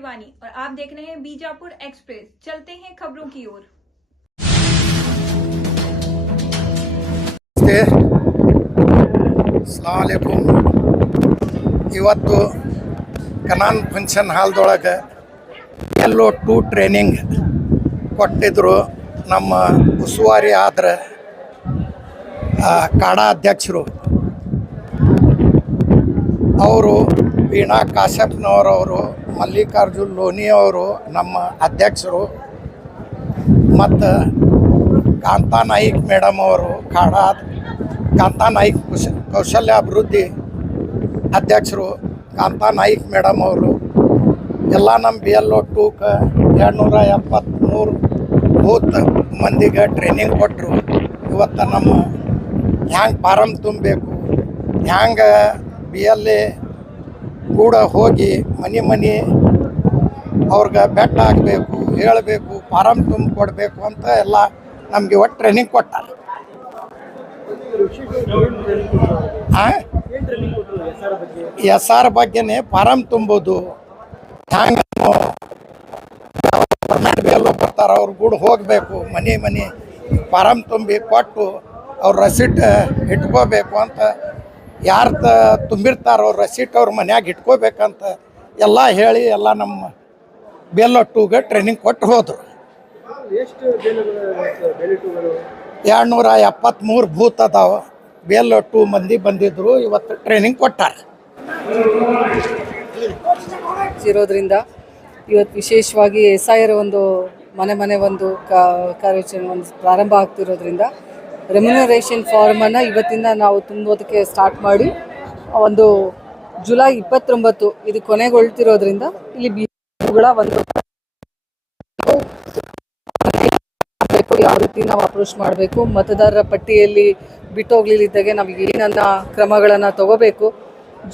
शिवानी और आप देख रहे हैं बीजापुर एक्सप्रेस। चलते हैं खबरों की ओर। अस्सलामुअलैकुम। ಇವತ್ತು ಕನಾನ್ ಫಂಕ್ಷನ್ ಹಾಲ್ದೊಳಗೆ LO2 ಟ್ರೈನಿಂಗ್ ಕೊಟ್ಟಿದ್ರು. ನಮ್ಮ ಉಸ್ತುವಾರಿ ಆದ್ರೆ ಕಾಡಾ ಅಧ್ಯಕ್ಷರು ಅವರು, ವೀಣಾ ಕಾಶ್ಯಪ್ನವರವರು, ಮಲ್ಲಿಕಾರ್ಜುನ್ ಲೋನಿ ಅವರು ನಮ್ಮ ಅಧ್ಯಕ್ಷರು, ಮತ್ತು ಕಾಂತಾ ನಾಯ್ಕ್ ಮೇಡಮ್ ಅವರು ಕಾಂತಾ ನಾಯ್ಕ್ ಕೌಶಲ್ಯ ಅಭಿವೃದ್ಧಿ ಅಧ್ಯಕ್ಷರು ಕಾಂತಾ ನಾಯ್ಕ್ ಮೇಡಮ್ ಅವರು ಎಲ್ಲ ನಮ್ಮ BLO2ಕ್ಕೆ 273 ಬೂತ್ ಮಂದಿಗೆ ಟ್ರೈನಿಂಗ್ ಕೊಟ್ಟರು. ಇವತ್ತು ನಮ್ಮ ಹ್ಯಾಂಗೆ ಫಾರಮ್ ತುಂಬಬೇಕು, ಹ್ಯಾಂಗೆ BLA ಕೂಡ ಹೋಗಿ ಮನೆ ಅವ್ರಿಗೆ ಬೆಟ್ಟ ಹಾಕಬೇಕು, ಹೇಳಬೇಕು, ಫಾರಮ್ ತುಂಬ ಕೊಡಬೇಕು ಅಂತ ಎಲ್ಲ ನಮಗೆ ಇವತ್ತು ಟ್ರೈನಿಂಗ್ ಕೊಟ್ಟಾರೆ. SR ಬಗ್ಗೆನೇ ಫಾರಮ್ ತುಂಬೋದು, ಹ್ಯಾಂಗೆ ಗೌರ್ಮೆಂಟ್ BLO ಬರ್ತಾರೆ ಅವ್ರು ಕೂಡ ಹೋಗಬೇಕು, ಮನೆ ಫಾರಮ್ ತುಂಬಿ ಕೊಟ್ಟು ಅವ್ರ ರಸೀಟ್ ಇಟ್ಕೋಬೇಕು ಅಂತ, ಯಾರು ತುಂಬಿರ್ತಾರೋ ಅವ್ರ ರಸೀಟ್ ಅವ್ರ ಮನ್ಯಾಗ ಇಟ್ಕೋಬೇಕಂತ ಎಲ್ಲ ಹೇಳಿ ಎಲ್ಲ ನಮ್ಮ BLO2ಗೆ ಟ್ರೈನಿಂಗ್ ಕೊಟ್ಟು ಹೋದರು. 273 ಬೂತ್ ಅದಾವ. BLO2 ಮಂದಿ ಬಂದಿದ್ರು, ಇವತ್ತು ಟ್ರೈನಿಂಗ್ ಕೊಟ್ಟಾರೆ. ಇರೋದ್ರಿಂದ ಇವತ್ತು ವಿಶೇಷವಾಗಿ SIR ಒಂದು ಮನೆ ಒಂದು ಕಾರ್ಯಾಚರಣೆ ಒಂದು ಪ್ರಾರಂಭ ಆಗ್ತಿರೋದ್ರಿಂದ ರೆಮ್ಯುನರೇಷನ್ ಫಾರ್ಮನ್ನು ಇವತ್ತಿಂದ ನಾವು ತುಂಬೋದಕ್ಕೆ ಸ್ಟಾರ್ಟ್ ಮಾಡಿ ಒಂದು ಜುಲೈ 29 ಇದು ಕೊನೆಗೊಳ್ತಿರೋದ್ರಿಂದ ಇಲ್ಲಿ BLOಗಳ ಒಂದು ಯಾವ ರೀತಿ ನಾವು ಅಪ್ರೋಚ್ ಮಾಡಬೇಕು, ಮತದಾರರ ಪಟ್ಟಿಯಲ್ಲಿ ಬಿಟ್ಟೋಗ್ಲಿದ್ದಾಗೆ ನಾವು ಏನನ್ನ ಕ್ರಮಗಳನ್ನು ತಗೋಬೇಕು,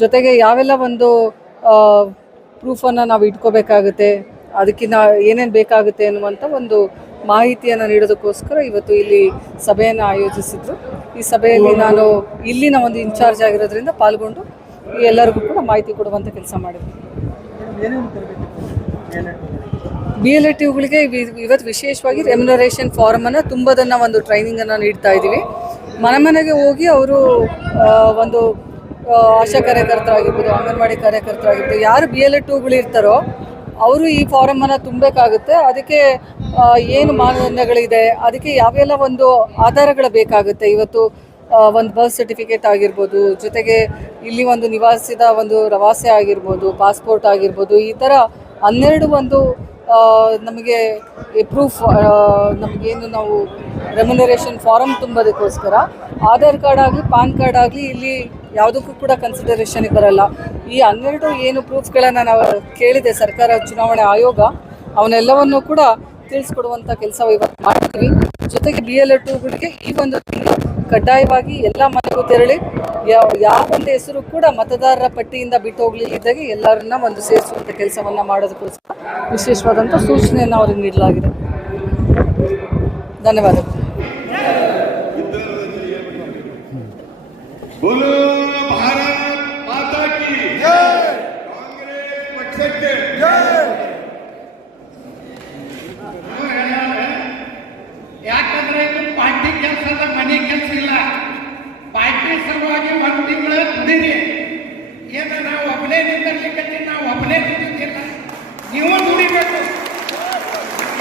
ಜೊತೆಗೆ ಯಾವೆಲ್ಲ ಒಂದು ಪ್ರೂಫನ್ನು ನಾವು ಇಟ್ಕೋಬೇಕಾಗುತ್ತೆ, ಅದಕ್ಕಿಂತ ಏನೇನು ಬೇಕಾಗುತ್ತೆ ಅನ್ನುವಂಥ ಒಂದು ಮಾಹಿತಿಯನ್ನು ನೀಡೋದಕ್ಕೋಸ್ಕರ ಇವತ್ತು ಇಲ್ಲಿ ಸಭೆಯನ್ನು ಆಯೋಜಿಸಿದ್ರು. ಈ ಸಭೆಯಲ್ಲಿ ನಾನು ಇಲ್ಲಿನ ಒಂದು ಇನ್ಚಾರ್ಜ್ ಆಗಿರೋದ್ರಿಂದ ಪಾಲ್ಗೊಂಡು ಎಲ್ಲರಿಗೂ ಕೂಡ ಮಾಹಿತಿ ಕೊಡುವಂಥ ಕೆಲಸ ಮಾಡಿದ್ವಿ. BLO2ಗಳಿಗೆ ಇವತ್ತು ವಿಶೇಷವಾಗಿ ರೆಮ್ಯುನರೇಷನ್ ಫಾರ್ಮನ್ನು ತುಂಬೋದನ್ನು ಒಂದು ಟ್ರೈನಿಂಗನ್ನು ನೀಡ್ತಾ ಇದ್ದೀವಿ. ಮನೆಗೆ ಹೋಗಿ ಅವರು ಒಂದು ಆಶಾ ಕಾರ್ಯಕರ್ತರಾಗಿರ್ಬೋದು, ಅಂಗನವಾಡಿ ಕಾರ್ಯಕರ್ತರಾಗಿರ್ಬೋದು, ಯಾರು BLO2ಗಳು ಇರ್ತಾರೋ ಅವರು ಈ ಫಾರಮನ್ನು ತುಂಬಬೇಕಾಗುತ್ತೆ. ಅದಕ್ಕೆ ಏನು ಮಾನದಂಡಗಳಿದೆ, ಅದಕ್ಕೆ ಯಾವೆಲ್ಲ ಒಂದು ಆಧಾರಗಳು ಬೇಕಾಗುತ್ತೆ, ಇವತ್ತು ಒಂದು ಬರ್ತ್ ಸರ್ಟಿಫಿಕೇಟ್ ಆಗಿರ್ಬೋದು, ಜೊತೆಗೆ ಇಲ್ಲಿ ಒಂದು ನಿವಾಸಿದ ಒಂದು ರವಾಸೆ ಆಗಿರ್ಬೋದು, ಪಾಸ್ಪೋರ್ಟ್ ಆಗಿರ್ಬೋದು, ಈ ಥರ 12 ಒಂದು ನಮಗೆ ಪ್ರೂಫ್, ನಮಗೇನು ನಾವು ರೆಮ್ಯುನರೇಷನ್ ಫಾರಮ್ ತುಂಬೋದಕ್ಕೋಸ್ಕರ ಆಧಾರ್ ಕಾರ್ಡ್ ಆಗಲಿ ಪಾನ್ ಕಾರ್ಡ್ ಆಗಲಿ ಇಲ್ಲಿ ಯಾವುದಕ್ಕೂ ಕೂಡ ಕನ್ಸಿಡರೇಷನ್ಗೆ ಬರಲ್ಲ. ಈ 12 ಏನು ಪ್ರೂಫ್ಗಳನ್ನು ನಾವು ಕೇಳಿದೆ ಸರ್ಕಾರ ಚುನಾವಣೆ ಆಯೋಗ, ಅವನ್ನೆಲ್ಲವನ್ನು ಕೂಡ ತಿಳಿಸ್ಕೊಡುವಂಥ ಕೆಲಸ ಇವತ್ತು ಮಾಡ್ತೀವಿ. ಜೊತೆಗೆ BLO2ಗಳಿಗೆ ಈ ಒಂದು ಕಡ್ಡಾಯವಾಗಿ ಎಲ್ಲ ಮನೆಗೂ ತೆರಳಿ ಯಾವ ಒಂದು ಹೆಸರು ಕೂಡ ಮತದಾರರ ಪಟ್ಟಿಯಿಂದ ಬಿಟ್ಟು ಹೋಗ್ಲಿದ್ದಾಗೆ ಎಲ್ಲರನ್ನ ಒಂದು ಸೇರಿಸುವಂಥ ಕೆಲಸವನ್ನು ಮಾಡೋದಕ್ಕೋಸ್ಕರ ವಿಶೇಷವಾದಂಥ ಸೂಚನೆಯನ್ನು ಅವರಿಗೆ ನೀಡಲಾಗಿದೆ. ಧನ್ಯವಾದಗಳು. ಯಾಕಂದ್ರೆ ಇದು ಪಾರ್ಟಿ ಕೆಲಸದ ಮನೆ ಕೆಲಸ ಇಲ್ಲ. ಪಾರ್ಟಿ ಸಲುವಾಗಿ 1 ತಿಂಗಳು ದುಡಿರಿ. ಏನು ನಾವು ಒಬ್ಬನೇ ನಿಂತಿರ್ಲಿಕ್ಕೆ ನಾವು ಒಬ್ಬನೇ ನಿಂತಿದ್ದಿಲ್ಲ, ನೀವು ದುಡಿಬೇಕು.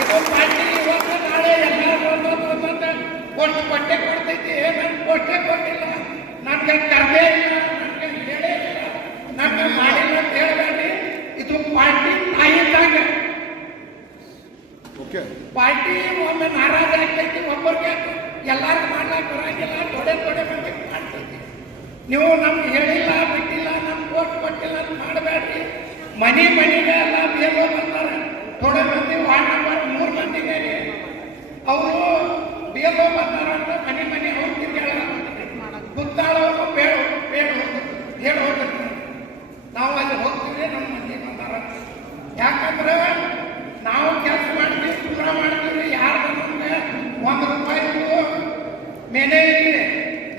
ಇದು ಪಾರ್ಟಿ ಇವತ್ತು ನಾಳೆ ಎಲ್ಲರೂ ಒಂದೊಂದು ಪೋಸ್ಟ್ ಕೊಟ್ಟೆ ಕೊಡ್ತೈತಿ. ನನ್ನ ಪೋಸ್ಟೇ ಕೊಟ್ಟಿಲ್ಲ, ನನಗೆ ಕರ್ದೇ ಇಲ್ಲ, ನನಗೆ ಹೇಳೇ ಇಲ್ಲ, ನನಗೆ ಮಾಡಿಲ್ಲ ಅಂತ ಹೇಳಬೇಡಿ. ಇದು ಪಾರ್ಟಿ ತಾಯಿದ್ದಾಗ ಪಾರ್ಟಿ ಒಮ್ಮೆ ನಾರಾಜ ಆಗ್ತೈತಿ, ಒಬ್ಬರಿಗೆ ಎಲ್ಲರೂ ಮಾಡ್ಲಾಕ ಬರಂಗಿಲ್ಲ, ತೊಡೆ ಮಂದಿ ಮಾಡ್ತೈತಿ. ನೀವು ನಮ್ಗೆ ಹೇಳಿಲ್ಲ, ಬಿಟ್ಟಿಲ್ಲ, ನಮ್ಗೆ ಓಟ್ ಕೊಟ್ಟಿಲ್ಲ ಅಂತ ಮಾಡಬೇಡ್ರಿ. ಮನೆಗೆ ಎಲ್ಲ BLO ಬರ್ತಾರೆ. ಥೋಡೆ ಮಂದಿ ವಾರ್ಡ್ ನಂಬರ್ 3 ಮಂದಿಗೆ ಅವರು BLO ಬರ್ತಾರ ಅಂತ ಮನೆ ಅವ್ರು ತಿಂಗಳ ಗುತ್ತಾಳವರು ಹೇಳಿ ಹೋಗಿರ್ತಾರೆ. ನಾವು ಅಲ್ಲಿ ಹೋಗ್ತೀವಿ, ನಮ್ಮ ಮಂದಿ ಬಂದಾರ. ಯಾಕಂದ್ರೆ ನಾವು ಕೆಲಸ ಮಾಡ್ತೀವಿ, ದೂರ ಮಾಡ್ತೀವಿ. ಯಾರು ನಮ್ಗೆ ₹1 ಮೇಲೆ ಇರಲಿ,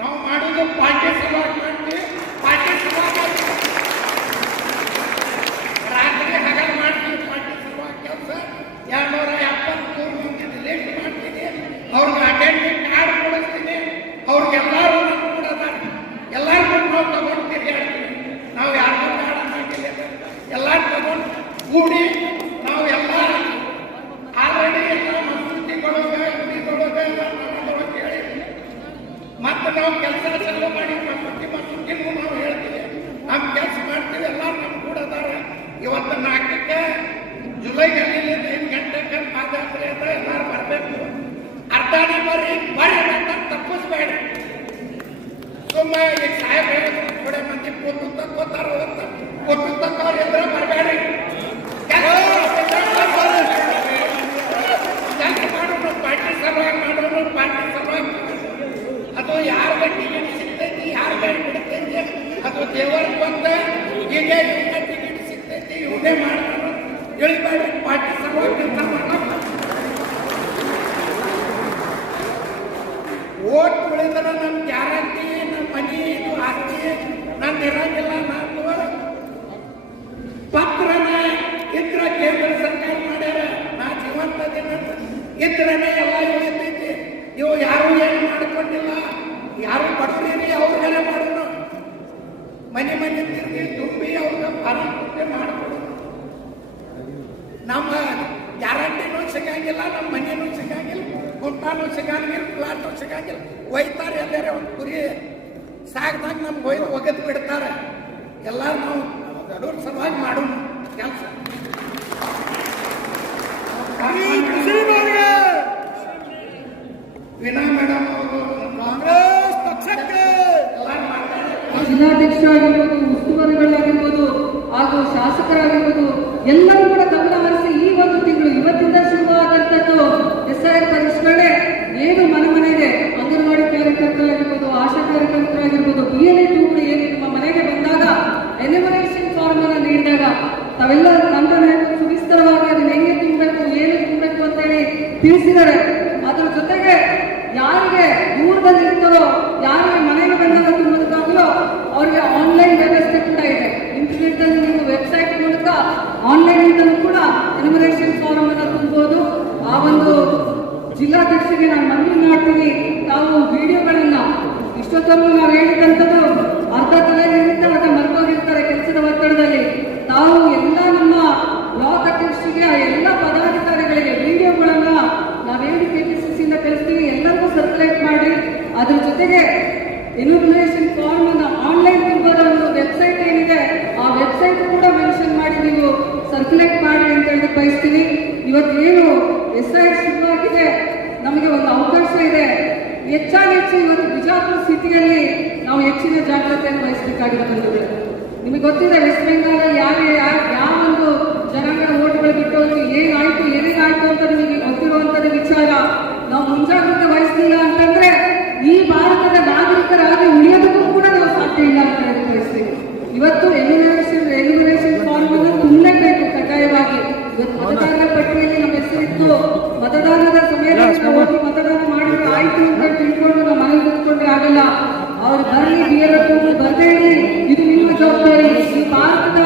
ನಾವು ಮಾಡೋದು ಪಾರ್ಟಿ ಸಲುವಾಗಿ ಮಾಡ್ತೀವಿ. ಪಾರ್ಟಿ ಸಲುವಾಗಿ ರಾತ್ರಿ ಹಗಲು ಮಾಡ್ತೀವಿ. ಈಗ ಸಾಹೇಬ್ ಥೋಡೆ ಮಂದಿ ಕೂತು ತಕ್ಕೋತಾರ ಕೂತು ತಕ್ಕವ್ರು ಇದ್ರೆ ಬರಬೇಡ್ರಿ ಮಾಡೋಣ ಪಾರ್ಟಿ ಸಲುವಾಗಿ ಮಾಡೋಣ ಪಾರ್ಟಿ ಸಲುವಾಗಿ ಅದು ಯಾರಿಗೆ ಟಿಕೆಟ್ ಸಿಗ್ತೈತಿ ಯಾರಿಗೆ ಬಿಡ್ತೈತಿ ಅದು ದೇವರ ಬಂದ ಈಗ ಇವನ್ನ ಟಿಕೆಟ್ ಸಿಗ್ತೈತಿ ಇವನೇ ಮಾಡೋಣ ಇಳಿಬೇಡ್ರಿ ಪಾರ್ಟಿ ಸಲುವಾಗಿ ಕೆಲಸ ಮಾಡೋಣ ಓಟ್ ಉಳಿದ್ರೆ ನಮ್ಮ ಗ್ಯಾರಂಟಿ ನಮ್ಮ ಮನೆ ಇದು ಆಸ್ತಿ ನಂದು ಇರಂಗಿಲ್ಲ ನಾನು ಪತ್ರನ ಇದ್ರ ಕೇಂದ್ರ ಸರ್ಕಾರ ಮಾಡ್ಯಾರ ನಾ ಜೀವಂತ ದಿನ ಇದ್ರನೇ ಎಲ್ಲ ಇಳಿತೈತಿ ಇವು ಯಾರು ಏನು ಮಾಡಿಕೊಂಡಿಲ್ಲ ಯಾರು ಬಡವರಿಗೆ ಅವ್ರಿಗೆಲ್ಲ ಮಾಡೋಣ ಮನೆ ಮನೆ ತಿರುಗಿ ತುಂಬಿ ಅವ್ರಿಗೆ ಫಾರಂಪೆ ಮಾಡಿಕೊಡು ನಮ್ಮ ಗ್ಯಾರಂಟಿನೂ ಸಿಗಂಗಿಲ್ಲ ನಮ್ಮ ಮನೆಯೂ ಸಿಗಂಗಿಲ್ಲ ಗುಂಟಾನು ಸಿಗಂಗಿಲ್ಲ ಪ್ಲಾಟು ಸಿಗಂಗಿಲ್ಲ ಒಯ್ತಾರೆ ಎಲ್ಲಾರೆ ಒಂದು ಕುರಿ ಸಾಕ್ದಾಗ ನಮ್ಗೆ ಒಗೆದು ಬಿಡ್ತಾರೆ ಎಲ್ಲರೂ ನಾವು ಬಡವ್ರ ಸಲುವಾಗಿ ಮಾಡೋಣ ಕೆಲಸ ವಿನಾ ಮೇಡಮ್ ಅವರು ಕಾಂಗ್ರೆಸ್ ಪಕ್ಷಕ್ಕೆ ಜಿಲ್ಲಾಧ್ಯಕ್ಷ ಆಗಿರ್ಬೋದು ಉಸ್ತುವಾರಿಗಳಾಗಿರ್ಬೋದು ಹಾಗೂ ಶಾಸಕರಾಗಿರ್ಬೋದು ಎಲ್ಲರೂ ಕೂಡ ಗಮನ ಹರಿಸಿ ಈ ಒಂದು ತಿಂಗಳು ಇವತ್ತಿಂದ ಶುರುವಾದಂಥದ್ದು SIR ಪರಿಷ್ಕರಣೆ ಏನು ಮನೆ ಮನೆಗೆ ಅಂಗನವಾಡಿ ಕಾರ್ಯಕರ್ತರಾಗಿರ್ಬೋದು ಆಶಾ ಕಾರ್ಯಕರ್ತರಾಗಿರ್ಬೋದು BLA ಕೂಡ ಏನು ನಿಮ್ಮ ಮನೆಗೆ ಬಂದಾಗ ಎನ್ಯುಮರೇಷನ್ ಫಾರ್ಮ್ ಅನ್ನು ನೀಡಿದಾಗ ತಾವೆಲ್ಲ ತಂತ್ರಜ್ಞಾನ ಸುವಿಸ್ತರವಾಗಿ ಅದನ್ನ ಹೆಂಗೆ ತುಂಬಬೇಕು ಏನು ತುಂಬಬೇಕು ಅಂತ ಹೇಳಿ ತಿಳಿಸಿದ್ದಾರೆ. ಅದ್ರ ಜೊತೆಗೆ ಯಾರಿಗೆ ದೂರದಲ್ಲಿ ಇರ್ತಾರೋ ಯಾರಿಗೆ ಮನೆಗೆ ಬಂದಾಗ ತುಂಬೋದಕ್ಕಾಗಲೋ ಅವ್ರಿಗೆ ಆನ್ಲೈನ್ ವ್ಯವಸ್ಥೆ ಕೂಡ ಇದೆ. ಇಂಟರ್ನೆಟ್ ಅಲ್ಲಿ ನೀವು ವೆಬ್ಸೈಟ್ ಮೂಲಕ ಆನ್ಲೈನ್ ಇಂದಲೂ ಕೂಡ ಎನ್ಯುಮರೇಷನ್ ಫಾರ್ಮ್ ಅನ್ನು ತುಂಬಬಹುದು. ಆ ಒಂದು ಜಿಲ್ಲಾಧ್ಯಕ್ಷರಿಗೆ ನಾನು ಮನವಿ ಮಾಡ್ತೀನಿ, ತಾವು ವಿಡಿಯೋಗಳನ್ನ ಇಷ್ಟೊತ್ತವರೆಗೂ ನಾವು ಹೇಳಿದಂಥದ್ದು ಅರ್ಧ ತಲೆಗಿರುತ್ತೆ ಮತ್ತೆ ಮರ್ತೋಗಿರ್ತಾರೆ ಕೆಲಸದ ಒತ್ತಡದಲ್ಲಿ. ತಾವು ಎಲ್ಲ ನಮ್ಮ ಬ್ಲಾಕ್ ಅಧ್ಯಕ್ಷರಿಗೆ ಎಲ್ಲ ಪದಾಧಿಕಾರಿಗಳಿಗೆ ವಿಡಿಯೋಗಳನ್ನ ನಾವೇನು KPCC ಕಳಿಸ್ತೀವಿ ಎಲ್ಲರಿಗೂ ಸರ್ಕ್ಯುಲೇಟ್ ಮಾಡಿ ಅದ್ರ ಜೊತೆಗೆ ಎನ್ಯುಮರೇಷನ್ ಫಾರ್ಮ್ ಅನ್ನ ಆನ್ಲೈನ್ ತುಂಬದ ಒಂದು ವೆಬ್ಸೈಟ್ ಏನಿದೆ ಆ ವೆಬ್ಸೈಟ್ ಕೂಡ ಮೆನ್ಷನ್ ಮಾಡಿ ನೀವು ಸರ್ಕ್ಯುಲೇಟ್ ಮಾಡಿ ಅಂತ ಹೇಳಿ ಬಯಸ್ತೀನಿ. ಇವತ್ತೇನು SIR ಶುರುವಾಗಿದೆ, ನಮಗೆ ಒಂದು ಅವಕಾಶ ಇದೆ. ಹೆಚ್ಚಾನೆಚ್ಚು ಇವತ್ತು ಬಿಜಾಪುರ ಸಿಟಿಯಲ್ಲಿ ನಾವು ಹೆಚ್ಚಿನ ಜಾಗ್ರತೆಯನ್ನು ವಹಿಸಬೇಕಾಗಿರುತ್ತದೆ. ನಿಮಗೆ ಗೊತ್ತಿದೆ ವೆಸ್ಟ್ ಬೆಂಗಾಲ್ ಯಾವ ಒಂದು ಜನಾಂಗದ ಓಟ್ಗಳು ಬಿಟ್ಟು ಏನಾಯ್ತು ಏನೇನಾಯ್ತು ಅಂತ ನಿಮಗೆ ಗೊತ್ತಿರುವಂತದ್ದು ವಿಚಾರ. ನಾವು ಮುಂಜಾಗ್ರತೆ ವಹಿಸಲಿಲ್ಲ ಅಂತಂದ್ರೆ ಈ ಭಾರತದ ನಾಗರಿಕರಾಗಿ ಉಳಿಯೋದಕ್ಕೂ ಕೂಡ ನಾವು ಸಾಧ್ಯ ಇಲ್ಲ ಅಂತ ಹೇಳ್ತೀವಿ. ಇವತ್ತು ಎನ್ಯುಮರೇಷನ್ ಫಾರ್ಮ್ ಅನ್ನು ತುಂಬಲೇಬೇಕು ಕಡ್ಡಾಯವಾಗಿ. ಇವತ್ತು ಮತದಾರರ ಪಟ್ಟಿಯಲ್ಲಿ ನಮ್ಮ ಹೆಸರಿತ್ತು, ಮತದಾನದ ಸಮಯದಲ್ಲಿ ಹೋಗಿ ಮತದಾನ ಮಾಡಿದ್ರೆ ಆಯ್ತು ಅಂತ ತಿಳ್ಕೊಂಡು ನಾವು ಮನೆಗೆ ಕೂತ್ಕೊಂಡ್ರೆ ಆಗಲ್ಲ. ಅವ್ರು ಬರಲಿ BLO ಬರ್ದೇ ಇರಲಿ, ಇದು ನಿಮ್ಮ ಜವಾಬ್ದಾರಿ. ಈ ಭಾರತದ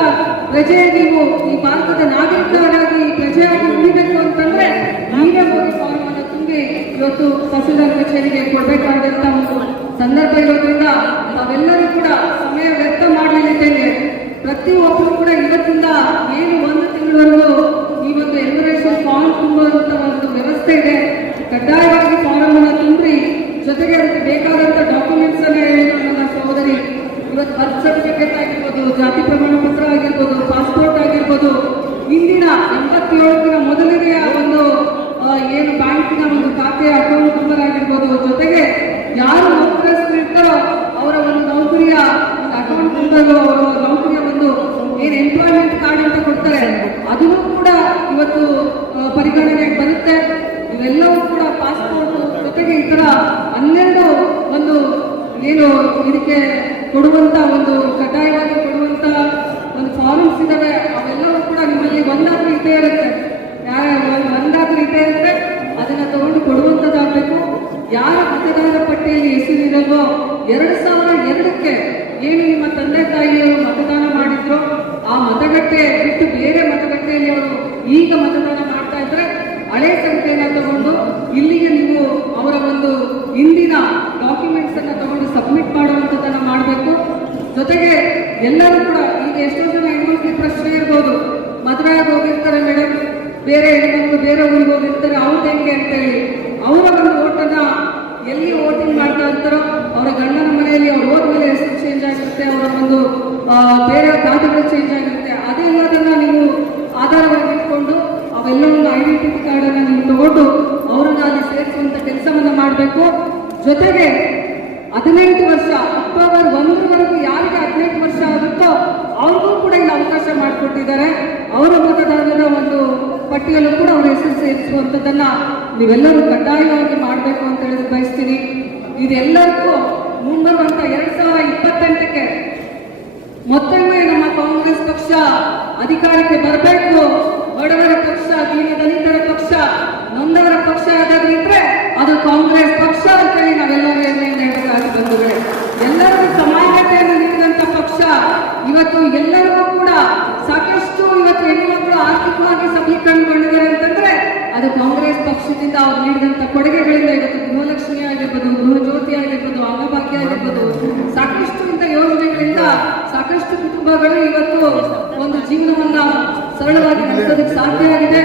ಪ್ರಜೆ, ನೀವು ಈ ಭಾರತದ ನಾಗರಿಕರಾಗಿ ಪ್ರಜೆಯಾಗಿ ಉಳಿಬೇಕು ಅಂತಂದ್ರೆ ನೀವೇ ಹೋಗಿ ಫಾರ್ಮ್ ಅನ್ನು ತುಂಬಿ ಇವತ್ತು ತಹಸೀಲ್ದಾರ್ ಕಚೇರಿಗೆ ಕೊಡಬೇಕಾದಂತ ಒಂದು ಸಂದರ್ಭ ಇರೋದ್ರಿಂದ ನಾವೆಲ್ಲರೂ ಕೂಡ ಸಮಯ ವ್ಯರ್ಥ ಮಾಡಲಿದ್ದೇವೆ. ಪ್ರತಿಯೊಬ್ಬರು ಕೂಡ ಇವತ್ತಿಂದ ಏನು ಒಂದು ತಿಂಗಳವರೆಗೂ ಈ ಒಂದು ಎನ್ಯುಮರೇಷನ್ ಫಾರ್ಮ್ ತುಂಬುವಂತ ಒಂದು ವ್ಯವಸ್ಥೆ ಇದೆ. ಕಡ್ಡಾಯವಾಗಿ ಫಾರ್ಮ್ ಅನ್ನು ತುಂಬಿ ಜೊತೆಗೆ ಅದಕ್ಕೆ ಬೇಕಾದಂತ ಡಾಕ್ಯುಮೆಂಟ್ಸ್ ಅನ್ನ ಹೇಳಿದ್ರು ನನ್ನ ಸಹೋದರಿ. ಇವತ್ತು ಬರ್ತ್ ಸರ್ಟಿಫಿಕೇಟ್ ಆಗಿರ್ಬೋದು, ಜಾತಿ ಪ್ರಮಾಣ ಪತ್ರ ಆಗಿರ್ಬೋದು, ಪಾಸ್ಪೋರ್ಟ್ ಆಗಿರ್ಬೋದು, ಇಂದಿನ 87 ಮೊದಲಿಗೆ ಒಂದು ಏನು ಬ್ಯಾಂಕಿನ ಒಂದು ಖಾತೆಯ ಅಕೌಂಟ್ ನಂಬರ್ ಆಗಿರ್ಬೋದು, ಜೊತೆಗೆ ಯಾರು ನೌಕರಸ್ಥರಿರ್ತಾರೋ ಅವರ ಒಂದು ನೌಕರಿಯ ಒಂದು ಅಕೌಂಟ್ ನಂಬರ್, ಅವರ ನೌಕರಿಯ ಒಂದು ಏನು ಎಂಪ್ಲಾಯ್ಮೆಂಟ್ ಕಾರ್ಡ್ ಅಂತ ಕೊಡ್ತಾರೆ ಅದನ್ನು ಕೂಡ ಇವತ್ತು ಪರಿಗಣನೆಗೆ ಬರುತ್ತೆ. ಇವೆಲ್ಲವೂ ಕೂಡ ಪಾಸ್ಪೋರ್ಟ್ ಜೊತೆಗೆ ಈ ತರ 12 ಒಂದು ಏನು ಇದಕ್ಕೆ ಕೊಡುವಂತ ಒಂದು ಕಡ್ಡಾಯವಾಗಿ ಕೊಡುವಂತ ಒಂದು ಫಾರ್ಮ್ಸ್ ಇದಾವೆ. ಅವೆಲ್ಲವೂ ಕೂಡ ನಿಮ್ಮಲ್ಲಿ ಒಂದಾದ್ರೂ ಇದ್ದೇ ಇರುತ್ತೆ, ಒಂದಾದ್ರೂ ಇದ್ದೇ ಇರುತ್ತೆ. ಅದನ್ನ ತಗೊಂಡು ಕೊಡುವಂತದ್ದಾಗಬೇಕು. ಯಾರ ಮತದಾರರ ಪಟ್ಟಿಯಲ್ಲಿ ಹೆಸರಿರಲ್ವೋ 2002ಕ್ಕೆ ಏನು ನಿಮ್ಮ ತಂದೆ ತಾಯಿಯವರು ಮತದಾನ ಮಾಡಿದ್ರು ಆ ಮತಗಟ್ಟೆ ಬಿಟ್ಟು ಬೇರೆ ಮತಗಟ್ಟೆಯಲ್ಲಿ ಅವರು ಈಗ ಮತದಾನ ಮಾಡ್ತಾ ಇದ್ರೆ ಹಳೆ ಸಂಖ್ಯೆಯನ್ನ ತಗೊಂಡು ಇಲ್ಲಿಗೆ ನೀವು ಅವರ ಒಂದು ಹಿಂದಿನ ಡಾಕ್ಯುಮೆಂಟ್ಸ್ ಅನ್ನ ತಗೊಂಡು ಸಬ್ಮಿಟ್ ಮಾಡುವಂಥದ್ದನ್ನ ಮಾಡಬೇಕು. ಜೊತೆಗೆ ಎಲ್ಲರೂ ಕೂಡ ಈಗ ಎಷ್ಟೋ ಜನ ಹೆಣ್ಮಕ್ಳಿಗೆ ಪ್ರಶ್ನೆ ಇರ್ಬೋದು, ಮದುವೆ ಆಗಿ ಹೋಗಿರ್ತಾರೆ ಮೇಡಮ್, ಬೇರೆ ಹೆಣ್ಮಕ್ಳು ಬೇರೆ ಊರಿಗೆ ಹೋಗಿರ್ತಾರೆ, ಅವ್ರು ಹೆಂಗೆ ಅಂತೇಳಿ ಅವರ ಒಂದು ಓಟನ್ನ ಎಲ್ಲಿ ವೋಟಿಂಗ್ ಮಾಡ್ತಾ ಇರ್ತಾರೋ ಅವರ ಗಂಡನ ಮನೆಯಲ್ಲಿ ಅವ್ರು ಹೋದ್ಮೇಲೆ ಹೆಸರು ಚೇಂಜ್ ಆಗಿರುತ್ತೆ, ಅವರ ಒಂದು ಬೇರೆ ಖಾತೆಗಳು ಚೇಂಜ್ ಆಗಿರುತ್ತೆ. ಅದೆಲ್ಲದನ್ನ ನೀವು ಆಧಾರವಾಗಿ ಇಟ್ಕೊಂಡು ಅವೆಲ್ಲ ಒಂದು ಐಡೆಂಟಿಟಿ ಕಾರ್ಡ್ ಅನ್ನ ನೀವು ತಗೊಂಡು ಅವರನ್ನ ಅಲ್ಲಿ ಸೇರಿಸುವಂತ ಕೆಲಸವನ್ನ ಮಾಡಬೇಕು. ಜೊತೆಗೆ 18 ವರ್ಷ ಅಕ್ಟೋಬರ್ ಇದ್ದಾರೆ ಅವರ ಮತದಾರರ ಒಂದು ಪಟ್ಟಿಯಲ್ಲೂ ಕೂಡ ಅವರ ಹೆಸರು ಸೇರಿಸುವಂಥದ್ದನ್ನ ನೀವೆಲ್ಲರೂ ಕಡ್ಡಾಯವಾಗಿ ಮಾಡಬೇಕು ಅಂತ ಹೇಳಿ ಬಯಸ್ತೀನಿ. ಇದೆಲ್ಲರಿಗೂ ಮುಂಬರುವಂತ 2028ಕ್ಕೆ ಮತ್ತೊಮ್ಮೆ ನಮ್ಮ ಕಾಂಗ್ರೆಸ್ ಪಕ್ಷ ಅಧಿಕಾರಕ್ಕೆ ಬರಬೇಕು. ಬಡವರ ಪಕ್ಷ, ದಲಿತರ ಪಕ್ಷ, ನೊಂದವರ ಪಕ್ಷ ಯಾವ್ದಾದ್ರಿದ್ರೆ ಅದು ಕಾಂಗ್ರೆಸ್ ಪಕ್ಷ ಅಂತೇಳಿ ನಾವೆಲ್ಲರೂ ಹೇಳಬೇಕಾಗಿ ಬಂಧುಗಳೇ. ಎಲ್ಲರಿಗೂ ಸಮಾನತೆಯನ್ನು ನೀಡಿದಂತ ಪಕ್ಷ. ಇವತ್ತು ಎಲ್ಲರಿಗೂ ಕೂಡ ಸಾಕಷ್ಟು ಇವತ್ತು ಹೆಣ್ಣುಮಕ್ಕಳು ಆರ್ಥಿಕವಾಗಿ ಸಬಲೀಕರಣಗೊಂಡಿದ್ದಾರೆ ಅಂತಂದ್ರೆ ಅದು ಕಾಂಗ್ರೆಸ್ ಪಕ್ಷದಿಂದ ಅವ್ರು ನೀಡಿದಂತ ಕೊಡುಗೆಗಳಿಂದ. ಇವತ್ತು ಗೃಹಲಕ್ಷ್ಮಿ ಆಗಿರ್ಬೋದು, ಗೃಹ ಜ್ಯೋತಿ ಆಗಿರ್ಬೋದು, ಅನ್ನಭಾಗ್ಯ ಆಗಿರ್ಬೋದು, ಸಾಕಷ್ಟು ಇಂಥ ಯೋಜನೆಗಳಿಂದ ಸಾಕಷ್ಟು ಕುಟುಂಬಗಳು ಇವತ್ತು ಒಂದು ಜೀವನವನ್ನ ಸರಳವಾಗಿ ನಡೆಸೋದಕ್ಕೆ ಸಾಧ್ಯ ಆಗಿದೆ.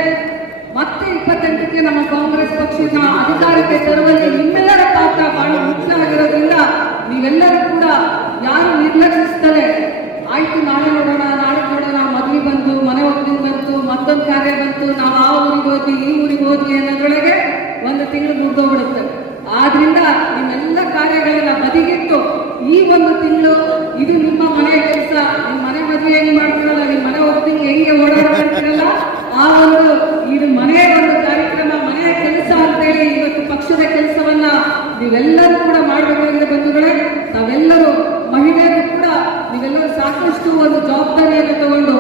ಮತ್ತೆ 28ಕ್ಕೆ ನಮ್ಮ ಕಾಂಗ್ರೆಸ್ ಪಕ್ಷದ ಅಧಿಕಾರಕ್ಕೆ ತರುವಲ್ಲಿ ನಿಮ್ಮೆಲ್ಲರ ಪಾತ್ರ ಬಹಳ ಮುಖ್ಯ ಆಗಿರೋದ್ರಿಂದ ನೀವೆಲ್ಲರೂ ಕೂಡ ಯಾರು ನಿರ್ಲಕ್ಷಿಸ್ತಾರೆ, ಆಯ್ತು ನಾಳೆ ನೋಡೋಣ ಮದುವೆ ಬಂತು, ಮನೆ ಒಪ್ಪಿಗೆ ಬಂತು, ಮತ್ತೊಂದು ಕಾರ್ಯ ಬಂತು, ನಾವು ಆ ಊರಿಗೆ ಹೋದ್ವಿ ಈ ಊರಿಗೆ ಹೋದ್ವಿ ಅನ್ನೋದ್ರೊಳಗೆ ಒಂದು ತಿಂಗಳು ಮುಗ್ದೋಗ್ಬಿಡುತ್ತೆ. ಆದ್ರಿಂದ ನಿಮ್ಮೆಲ್ಲ ಕಾರ್ಯಗಳನ್ನ ಬದಿಗಿಟ್ಟು ಈ ಒಂದು ತಿಂಗಳು ಇದು ನಿಮ್ಮ ಮನೆ ಕೆಲಸ, ನಿಮ್ಮ ಮನೆ ಮದುವೆ ಹೆಂಗ್ ಮಾಡ್ತಿರಲ್ಲ, ನಿಮ್ಮ ಮನೆ ಒಪ್ಪಿಗೆ ಹೆಂಗೆ ಓಡಾಡ್ತಿರಲ್ಲ, ಆ ಒಂದು ಇದು ಮನೆಯ ಒಂದು ಕಾರ್ಯಕ್ರಮ, ಮನೆಯ ಕೆಲಸ ಅಂತೇಳಿ ಇವತ್ತು ಪಕ್ಷದ ಕೆಲಸವನ್ನ ನೀವೆಲ್ಲರೂ ಕೂಡ ಮಾಡಬೇಕಾಗಿದೆ ಬಂಧುಗಳೇ. ತಾವೆಲ್ಲರೂ ಮಹಿಳೆಯರು ಕೂಡ ನೀವೆಲ್ಲರೂ ಸಾಕಷ್ಟು ಒಂದು ಜವಾಬ್ದಾರಿಯನ್ನು ತಗೊಂಡು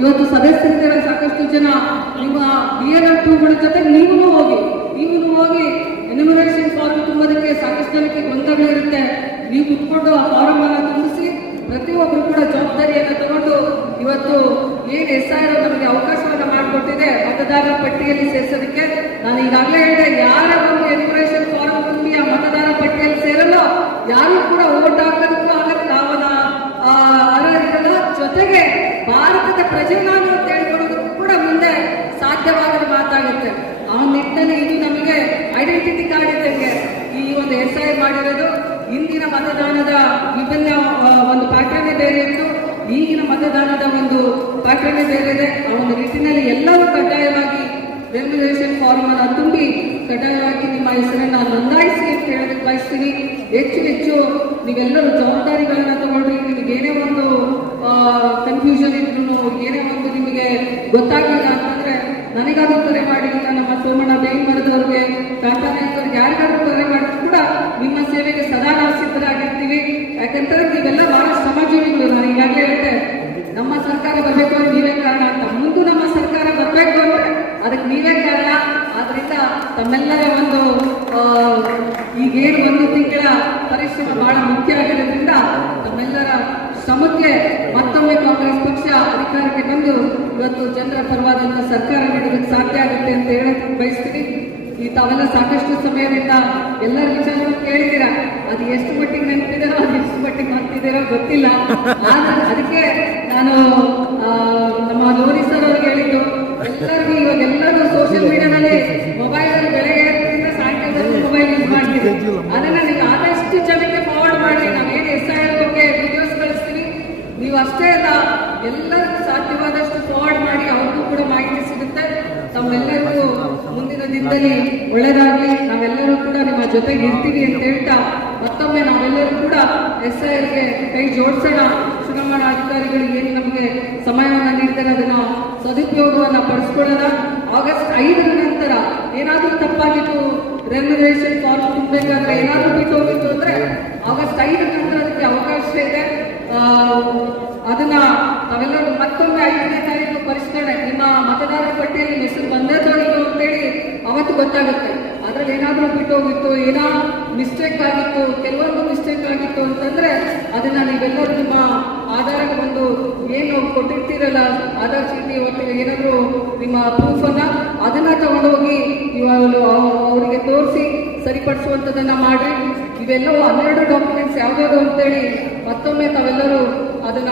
ಇವತ್ತು ಸದಸ್ಯರಿದ್ದಾರೆ. ಸಾಕಷ್ಟು ಜನ ನಿಮ್ಮ BLO2ಗಳ ಜೊತೆ ನೀವು ಹೋಗಿ ಎನ್ಯುಮರೇಷನ್ ಫಾರ್ಮ್ ತುಂಬುವುದಕ್ಕೆ ಸಾಕಷ್ಟು ಜನಕ್ಕೆ ಗೊಂದಲಗಳಿರುತ್ತೆ. ನೀವು ಕುತ್ಕೊಂಡು ಆ ಫಾರಂ ಅನ್ನ ತುಂಬಿಸಿ ಪ್ರತಿಯೊಬ್ಬರು ಕೂಡ ಜವಾಬ್ದಾರಿಯನ್ನು ತಗೊಂಡು ಇವತ್ತು ಏನು SIR ನಮಗೆ ಅವಕಾಶವನ್ನ ಮಾಡಿಕೊಟ್ಟಿದೆ ಮತದಾರರ ಪಟ್ಟಿಯಲ್ಲಿ ಸೇರಿಸೋದಕ್ಕೆ. ನಾನು ಈಗಾಗಲೇ ಹೇಳಿದೆ, ಯಾರ ಒಂದು ಎನ್ಯುಮರೇಷನ್ ಫಾರಂ ತುಂಬಿ ಆ ಮತದಾರರ ಪಟ್ಟಿಯಲ್ಲಿ ಸೇರಲ್ಲೋ ಯಾರು ಕೂಡ ಓಟ್ ಹಾಕೋದಕ್ಕೂ ಆಗಲ್ಲ, ನಾವನ್ನ ಅರ್ಹರಿರಲ್ಲ. ಜೊತೆಗೆ ಭಾರತದ ಪ್ರಜೆ ನಾನು ಅಂತ ಹೇಳ್ಕೊಳ್ಳೋದಕ್ಕೂ ಕೂಡ ಮುಂದೆ ಸಾಧ್ಯವಾಗದ ಮಾತಾಗುತ್ತೆ. ಆ ನಿಟ್ಟಿನಲ್ಲಿ ಇದು ನಮಗೆ ಐಡೆಂಟಿಟಿ ಕಾರ್ಡ್ ಇದ್ದಂಗೆ ಈ ಒಂದು SIR ಮಾಡಿರೋದು. ಇಂದಿನ ಮತದಾನದ ವಿಭಿನ್ನ ಒಂದು ಪ್ಯಾಟರ್ನ್ ಬೇರೆ ಇತ್ತು, ಈಗಿನ ಮತದಾನದ ಒಂದು ಪ್ಯಾಟರ್ನ್ ಬೇರೆ ಇದೆ. ಆ ಒಂದು ನಿಟ್ಟಿನಲ್ಲಿ ಎಲ್ಲರೂ ಕಡ್ಡಾಯವಾಗಿ ರೆಮ್ಯುನರೇಷನ್ ಫಾರ್ಮ್ ಅನ್ನು ತುಂಬಿ ಕಡ್ಡಾಯವಾಗಿ ನಿಮ್ಮ ಹೆಸರನ್ನ ನೋಂದಾಯಿಸಿ ಅಂತ ಹೇಳೋದಕ್ಕೆ ಬಯಸ್ತೀನಿ. ಹೆಚ್ಚು ನೀವೆಲ್ಲರೂ ಜವಾಬ್ದಾರಿಗಳನ್ನ ತಗೊಳ್ರಿ. ನಿಮಗೆ ಏನೇ ಒಂದು ಕನ್ಫ್ಯೂಷನ್ ಇದ್ರು, ಏನೇ ಒಂದು ನಿಮಗೆ ಗೊತ್ತಾಗಲಿಲ್ಲ ಅಂತಂದ್ರೆ ನನಗಾದ್ರೂ ಕರೆ ಮಾಡಿ, ನಮ್ಮ ಸೋಮಣ್ಣ ಬೇಂಗಮರದವ್ರಿಗೆ, ಟಾಟಾ ನಾಯ್ಕವ್ರಿಗೆ ಯಾರಿಗಾದ್ರೂ ಕರೆ ಮಾಡಿದ್ರು ಕೂಡ ನಿಮ್ಮ ಸೇವೆಗೆ ಸದಾ ನಾವು ಸಿದ್ಧರಾಗಿರ್ತೀವಿ. ಯಾಕಂತಂದ್ರೆ ನೀವೆಲ್ಲ ಬಹಳ ಶ್ರಮಜೀವಿಗಳು. ನಾನು ಈಗಾಗಲೇ ಹೇಳಿದೆ, ನಮ್ಮ ಸರ್ಕಾರ ಬರಬೇಕು ಅಂದ್ರೆ ನೀವೇ ಕಾರಣ ಅಂತ. ಮುಂದೆ ನಮ್ಮ ಸರ್ಕಾರ ಬರಬೇಕು ಅಂದ್ರೆ ಅದಕ್ಕೆ ನೀವೇ ಕಾರಣ. ಆದ್ರಿಂದ ತಮ್ಮೆಲ್ಲರ ಒಂದು ಈಗೇನು ಒಂದು ತಿಂಗಳ ಪರಿಶ್ರಮ ಬಹಳ ಮುಖ್ಯ ಆಗಿರೋದ್ರಿಂದ ತಮ್ಮೆಲ್ಲರ ಶ್ರಮಕ್ಕೆ ಮತ್ತೊಮ್ಮೆ ಕಾಂಗ್ರೆಸ್ ಪಕ್ಷ ಅಧಿಕಾರಕ್ಕೆ ಬಂದು ಇವತ್ತು ಜನರ ಪರವಾದಂತಹ ಸರ್ಕಾರ ನೀಡೋದಕ್ಕೆ ಸಾಧ್ಯ ಆಗುತ್ತೆ ಅಂತ ಹೇಳಕ್ ಬಯಸ್ತೀನಿ. ಈ ತಾವೆಲ್ಲ ಸಾಕಷ್ಟು ಸಮಯದಿಂದ ಎಲ್ಲರ ವಿಚಾರಗಳು ಕೇಳಿದ್ದೀರಾ. ಅದು ಎಷ್ಟು ಮಟ್ಟಿಗೆ ನೆನಪಿದಾರೋ, ಅದು ಎಷ್ಟು ಮಟ್ಟಿಗೆ ಮಾಡ್ತಿದ್ದೀರೋ ಗೊತ್ತಿಲ್ಲ. ಆದ್ರೆ ಅದಕ್ಕೆ ನಾನು ನಮ್ಮ ಲೋರಿ ಸರ್ ಅವ್ರಿಗೆ ಹೇಳಿದ್ದು, ಎಲ್ಲರಿಗೂ ಇವಾಗ ಎಲ್ಲರೂ ಸೋಷಿಯಲ್ ಮೀಡಿಯಾದಲ್ಲಿ ಮೊಬೈಲ್ ಅಲ್ಲಿ ಬೆಳಗ್ಗೆ ಸಾಯಂಕಾಲದಲ್ಲಿ ಮೊಬೈಲ್ ಯೂಸ್ ಮಾಡ್ತೀವಿ. ಅದನ್ನ ನೀವು ಆದಷ್ಟು ಜನಕ್ಕೆ ಫಾರ್ವರ್ಡ್ ಮಾಡಿ. ನಾವೇನು SIR ಬಗ್ಗೆ ವಿಡಿಯೋಸ್ ಕಳಿಸ್ತೀವಿ, ನೀವು ಅಷ್ಟೇ ಅಲ್ಲ ಎಲ್ಲರಿಗೂ ಸಾಧ್ಯವಾದಷ್ಟು ಫಾರ್ವರ್ಡ್ ಮಾಡಿ, ಅವ್ರಿಗೂ ಕೂಡ ಮಾಹಿತಿ ಸಿಗುತ್ತೆ. ತಮ್ಮೆಲ್ಲರಿಗೂ ಮುಂದಿನ ದಿನದಲ್ಲಿ ಒಳ್ಳೆಯದಾಗಲಿ. ನಾವೆಲ್ಲರೂ ಕೂಡ ನಿಮ್ಮ ಜೊತೆಗೆ ಇರ್ತೀವಿ ಅಂತ ಹೇಳ್ತಾ ಮತ್ತೊಮ್ಮೆ ನಾವೆಲ್ಲರೂ ಕೂಡ SIRಗೆ ಕೈ ಜೋಡಿಸೋಣ. ಚುನಾವಣಾ ಅಧಿಕಾರಿಗಳಿಗೆ ಏನು ನಮಗೆ ಸಮಯವನ್ನು ನೀಡ್ತಾರೆ ಅದನ್ನ ಸದುಪಯೋಗವನ್ನು ಪಡಿಸ್ಕೊಳ್ಳೋಣ. ಆಗಸ್ಟ್ 5ರ ನಂತರ ಏನಾದರೂ ತಪ್ಪಾಗಿತ್ತು, ರೆಮ್ಯುನರೇಷನ್ ಫಾರ್ಮ್ ತುಂಬಬೇಕಾದ್ರೆ ಏನಾದರೂ ಬಿಟ್ಟು ಹೋಗಿತ್ತು ಅಂದ್ರೆ ಆಗಸ್ಟ್ 5ರ ನಂತರ ಅದಕ್ಕೆ ಅವಕಾಶ ಇದೆ. ಅದನ್ನ ನಾವೆಲ್ಲರೂ ಮತ್ತೊಮ್ಮೆ 5ನೇ ತಾರೀಕು ಪರಿಷ್ಕರಣೆ, ನಿಮ್ಮ ಮತದಾರರ ಪಟ್ಟಿಯಲ್ಲಿ ಹೆಸರು ಬಂದದ್ದು ಅಂತೇಳಿ ಅವತ್ತು ಗೊತ್ತಾಗುತ್ತೆ. ಅದ್ರಲ್ಲಿ ಏನಾದರೂ ಬಿಟ್ಟು ಹೋಗಿತ್ತು, ಏನೋ ಮಿಸ್ಟೇಕ್ ಆಗಿತ್ತು, ಕೆಲವೊಂದು ಮಿಸ್ಟೇಕ್ ಆಗಿತ್ತು ಅಂತಂದ್ರೆ ಅದನ್ನ ನೀವೆಲ್ಲರೂ ನಿಮ್ಮ ಆಧಾರ ಒಂದು ಏನು ಕೊಟ್ಟಿರ್ತೀರಲ್ಲ ಆಧಾರ್ ಚೀಟಿ, ಒಟ್ಟಿಗೆ ಏನಾದರೂ ನಿಮ್ಮ ಪ್ರೂಫ್ ಅದನ್ನ ತಗೊಂಡೋಗಿ ಅವರಿಗೆ ತೋರಿಸಿ ಸರಿಪಡಿಸುವಂಥದ್ದನ್ನ ಮಾಡಿ. ಇವೆಲ್ಲವೂ 12 ಡಾಕ್ಯುಮೆಂಟ್ಸ್ ಯಾವ್ದಾದ್ರು ಅಂತೇಳಿ ಮತ್ತೊಮ್ಮೆ ತಾವೆಲ್ಲರೂ ಅದನ್ನ